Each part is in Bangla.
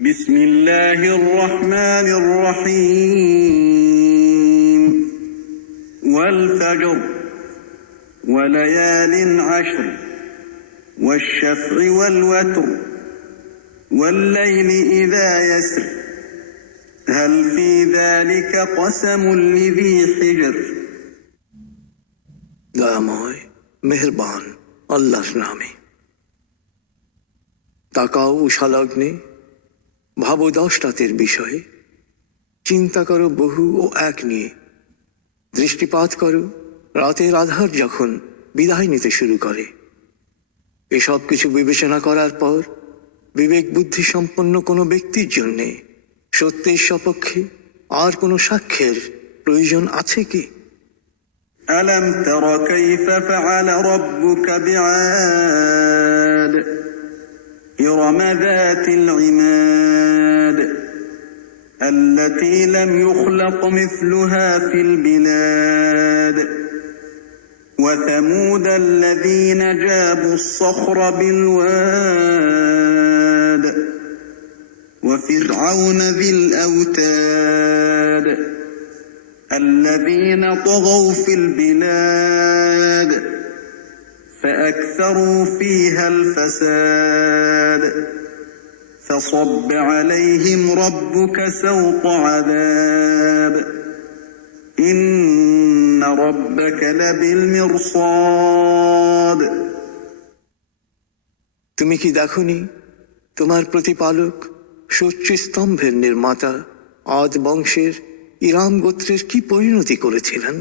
بسم الله الرحمن الرحيم والفجر وليال عشر والشفع والوتر والليل إذا يسر هل في ذلك قسم لذي حجر দয়াময় মেহরবান আল্লাহর নামে তাকাও উষালগ্নে ভাবো দশ রাতের বিষয়ে চিন্তা করো বহু ও এক নিয়ে দৃষ্টিপাত করো রাতের আধার যখন বিদায় নিতে শুরু করে এসব কিছু বিবেচনা করার পর বিবেক বুদ্ধি সম্পন্ন কোনো ব্যক্তির জন্যে সত্যের সপক্ষে আর কোনো সাক্ষ্যের প্রয়োজন আছে কি ألم تر كيف فعل ربك بعاد إرم ذات العماد التي لم يخلق مثلها في البلاد وثمود الذين جابوا الصخر بالواد وفرعون ذي الأوتاد الذين طغوا في البلاد فأكثروا فيها الفساد فصب عليهم ربك سوط عذاب إن ربك لبالمرصاد তুমি কি দেখনি তোমার প্রতিপালক সূর্য স্তম্ভের নির্মাতা আদ বংশের ইরাম গোত্রের কি পরিণতি করেছিলেন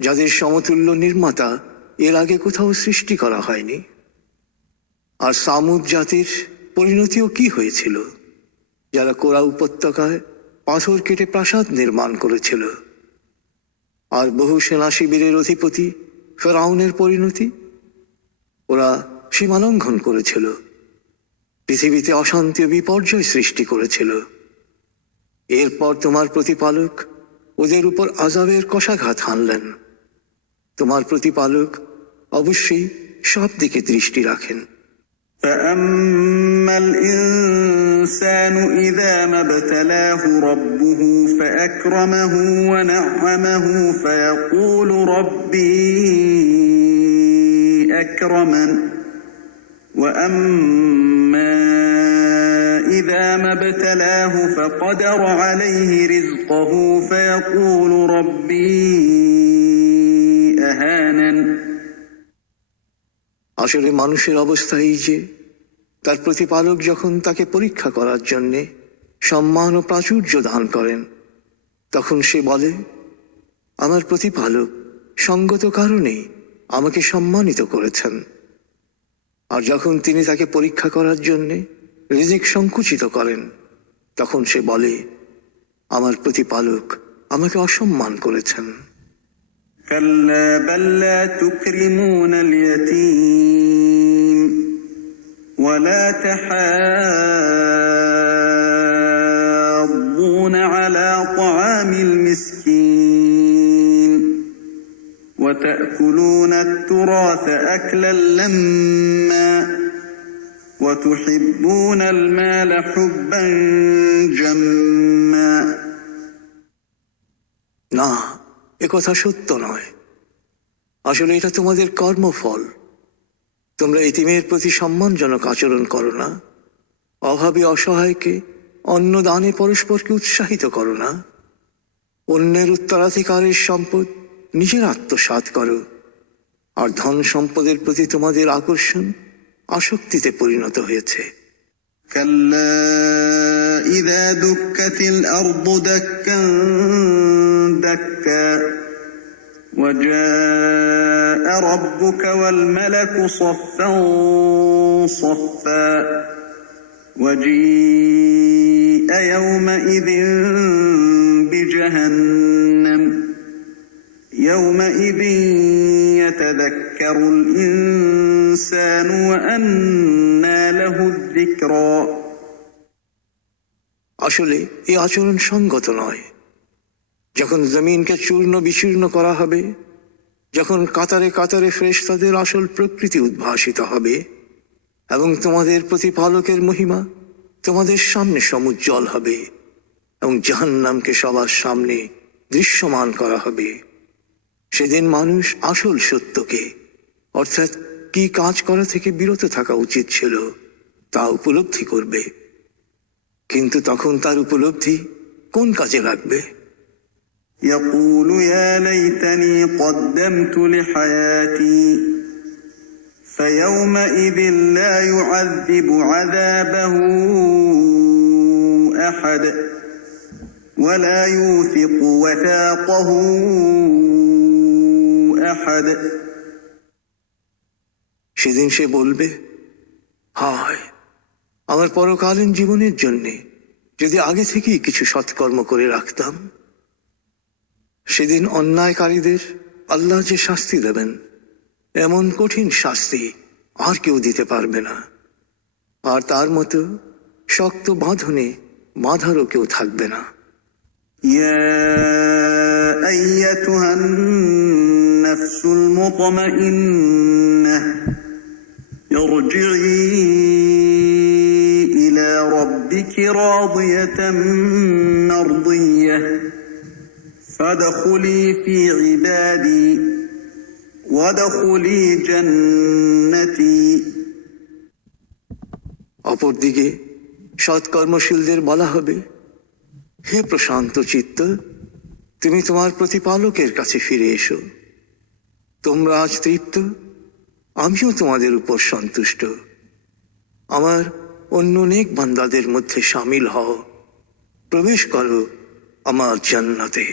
যাদের সমতুল্য নির্মাতা এর আগে কোথাও সৃষ্টি করা হয়নি। আর সামুদ জাতির পরিণতিও কি হয়েছিল? যারা কোরা উপত্যকায় পাথর কেটে প্রাসাদ নির্মাণ করেছিল। আর বহু সেনা শিবিরের অধিপতি ফেরাউনের পরিণতি? ওরা সীমালঙ্ঘন করেছিল। পৃথিবীতে অশান্তি ও বিপর্যয় সৃষ্টি করেছিল। এরপর তোমার প্রতিপালক ওদের উপর আজাবের কষাঘাত হানলেন। তোমার প্রতিপালক অবশ্যই সব দিকে দৃষ্টি রাখেন فأما الإنسان إذا ما ابتلاه ربه فأكرمه ونعمه فيقول ربي أكرمن وأما إذا ما ابتلاه فقدر عليه رزقه فيقول ربي أهانن আসলে মানুষের অবস্থা এই যে, তার প্রতিপালক যখন তাকে পরীক্ষা করার জন্যে সম্মান ও প্রাচুর্য দান করেন, তখন সে বলে, আমার প্রতিপালক সঙ্গত কারণেই আমাকে সম্মানিত করেছেন। আর যখন তিনি তাকে পরীক্ষা করার জন্যে রিজিক সংকুচিত করেন, তখন সে বলে, আমার প্রতিপালক আমাকে অসম্মান করেছেন। كلا بل لا تكرمون اليتيم ولا تحاضون على طعام المسكين وتأكلون التراث أكلا لما وتحبون المال حبا جما কথা সত্য নয় আসলে এটা তোমাদের কর্মফল তোমরা ইতিমের প্রতি সম্মানজনক আচরণ করো না অভাবী অসহায়কে অন্ন দানে পরস্পরকে উৎসাহিত করো না অন্যের উত্তরাধিকারের সম্পদ নিজের আত্মসাৎ করো আর ধন সম্পদের প্রতি তোমাদের আকর্ষণ আসক্তিতে পরিণত হয়েছে كلا إذا دكت الأرض دكا دكا وجاء ربك والملك صفا صفا وجيء يومئذ بجهنم يومئذ يتذكر الإنسان وأنى له الذكرى আসলে এই আচরণ সঙ্গত নয় যখন জমিনকে চূর্ণ বিচূর্ণ করা হবে, যখন কাতারে কাতারে ফ্রেশতাদের আসল প্রকৃতি উদ্ভাসিত হবে, এবং তোমাদের প্রতিপালকের মহিমা তোমাদের সামনে সমুজ্জ্বল হবে, এবং জাহান্নামকে সবার সামনে দৃশ্যমান করা হবে, সেদিন মানুষ আসল সত্যকে, অর্থাৎ কি কাজ করা থেকে বিরত থাকা উচিত ছিল, তা উপলব্ধি করবে। কিন্তু তখন তার উপলব্ধি কোন কাজে লাগবে? يقول يا ليتني قدمت لحياتي فيومئذ لا يعذب عذابه احد ولا يوثق وثاقه احد সেদিন সে বলবে হায় আমার পরকালীন জীবনের জন্যে যদি আগে থেকেই কিছু সৎকর্ম করে রাখতাম সেদিন অন্যায়কারীদের আল্লাহ যে শাস্তি দেবেন এমন কঠিন শাস্তি আর কেউ দিতে পারবে না আর তার মতো শক্ত বাঁধনে বাঁধারও কেউ থাকবে না يا ايتها النفس المطمئنه ارجعي الى ربك راضيه مرضيه فادخلي في عبادي وادخلي جنتي অপরদিকে সৎকর্মশীলদের বলা হবে হে প্রশান্ত চিত্ত তুমি তোমার প্রতিপালকের কাছে ফিরে এসো তোমরা আজ তৃপ্ত আমিও তোমাদের উপর সন্তুষ্ট আমার অন্য নেক বান্দাদের মধ্যে সামিল হও প্রবেশ করো আমার জান্নাতে